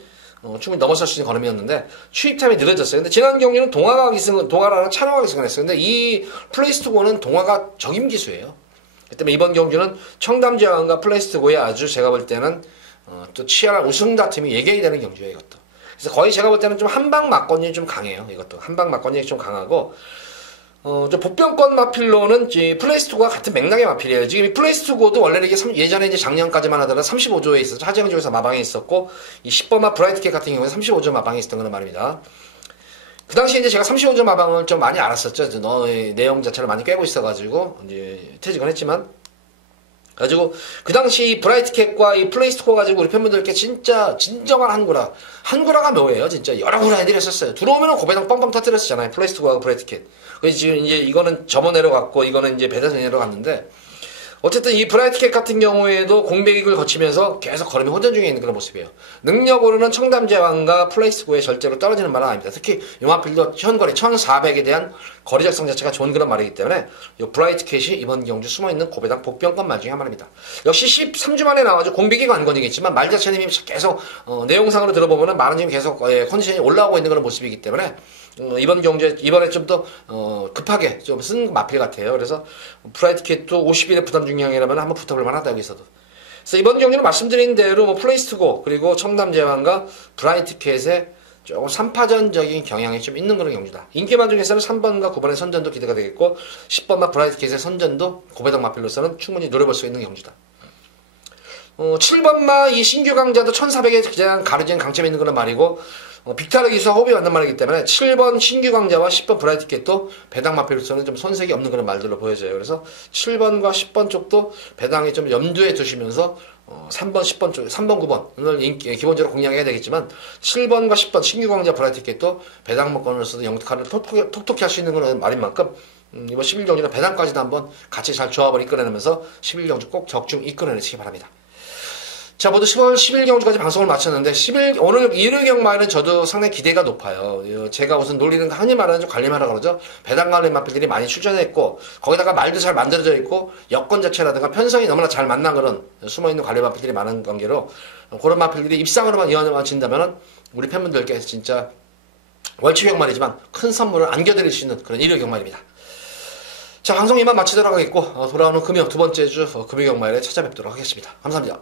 충분히 넘어설 수 있는 걸음이었는데 추입 타임이 늦어졌어요. 근데 지난 경기는 동아라는 찬호가 기승을 했어요. 근데 이 플레이스 투고는 동아가 적임 기수예요. 그 때문에 이번 경기는 청담 제왕과 플레이스 투고의 아주 제가 볼 때는 또 치열한 우승 다툼이 예견이 되는 경기예요, 이것도. 그래서 거의 제가 볼 때는 좀 한방 막권이 좀 강해요. 이것도 한방 막권이 좀 강하고, 저 복병권 마필로는 플레이스 투고가 같은 맥락의 마필이에요. 지금 이 플레이스 투고도 원래는 이게 예전에 이제 작년까지만 하더라도 35조에 있었죠. 하재영조에서 마방에 있었고, 이 10번마 브라이트캣 같은 경우에 35조 마방에 있었던 그런 말입니다. 그 당시에 이제 제가 35조 마방을 좀 많이 알았었죠. 내용 자체를 많이 꿰고 있어가지고, 이제 퇴직은 했지만. 가지고 그 당시 이 브라이트캣과 이 플레이스 투고 가지고 우리 팬분들께 진짜 진정한 한구라가 뭐예요? 진짜 여러 구라 해드렸었어요. 들어오면은 고배당 뻥뻥 터뜨렸었잖아요. 플레이스 투고하고 브라이트캣. 그래서 지금 이제 이거는 점어 내려갔고 이거는 이제 배당이 내려갔는데, 어쨌든 이 브라이트캣 같은 경우에도 공백익을 거치면서 계속 걸음이 호전 중에 있는 그런 모습이에요. 능력으로는 청담 제왕과 플레이스 투고에 절대로 떨어지는 말은 아닙니다. 특히 요마필도 현거리 1400에 대한 거리 작성 자체가 좋은 그런 말이기 때문에 이 브라이트캣이 이번 경주 숨어있는 고배당 복병권 말 중에 한 말입니다. 역시 13주 만에 나와서 공백이 관건이겠지만 말 자체는 계속 내용상으로 들어보면은 많은 지금 계속 컨디션이 올라오고 있는 그런 모습이기 때문에 이번 경주에 이번에 좀 더 급하게 좀 쓴 마필 같아요. 그래서 브라이트캣도 50일의 부담 중량이라면 한번 붙어볼 만하다, 여기서도. 그래서 이번 경기는 말씀드린 대로 플레이스 투고 그리고 청담 제왕과 브라이트캣의 조금 3파전적인 경향이 좀 있는 그런 경주다. 인기만 중에서는 3번과 9번의 선전도 기대가 되겠고 10번과 브라이트캣의 선전도 고배당 마필로서는 충분히 노려볼 수 있는 경주다. 7번마 이 신규 강자도 1400에 그냥 가려진 강점이 있는 그런 말이고, 빅타르 기수와 호흡이 맞는 말이기 때문에 7번 신규 강자와 10번 브라이트캣도 배당 마필로서는 좀 손색이 없는 그런 말들로 보여져요. 그래서 7번과 10번 쪽도 배당에 좀 염두에 두시면서 3번, 10번 쪽, 3번, 9번을 기본적으로 공략해야 되겠지만 7번과 10번 신규 강자 브라이트캣도 배당 먹건으로서도 영특화를 톡톡히 할 수 있는 그런 말인 만큼 이번 11경주는 배당까지도 한번 같이 잘 조합을 이끌어내면서 11경주 꼭 적중 이끌어내시기 바랍니다. 자, 모두 10월 10일 경주까지 방송을 마쳤는데, 오늘 일요일 경마에는 저도 상당히 기대가 높아요. 제가 우선 놀리는 거, 흔히 말하는 좀 관리마라 그러죠. 배당 관리 마필들이 많이 출전했고, 거기다가 말도 잘 만들어져 있고, 여건 자체라든가 편성이 너무나 잘 만난 그런 숨어있는 관리 마필들이 많은 관계로, 그런 마필들이 입상으로만 이어진다면은, 우리 팬분들께 진짜 월치 경마이지만 큰 선물을 안겨드릴 수 있는 그런 일요일 경마입니다. 자, 방송 이만 마치도록 하겠고, 돌아오는 금요 두 번째 주 금요 경마일에 찾아뵙도록 하겠습니다. 감사합니다.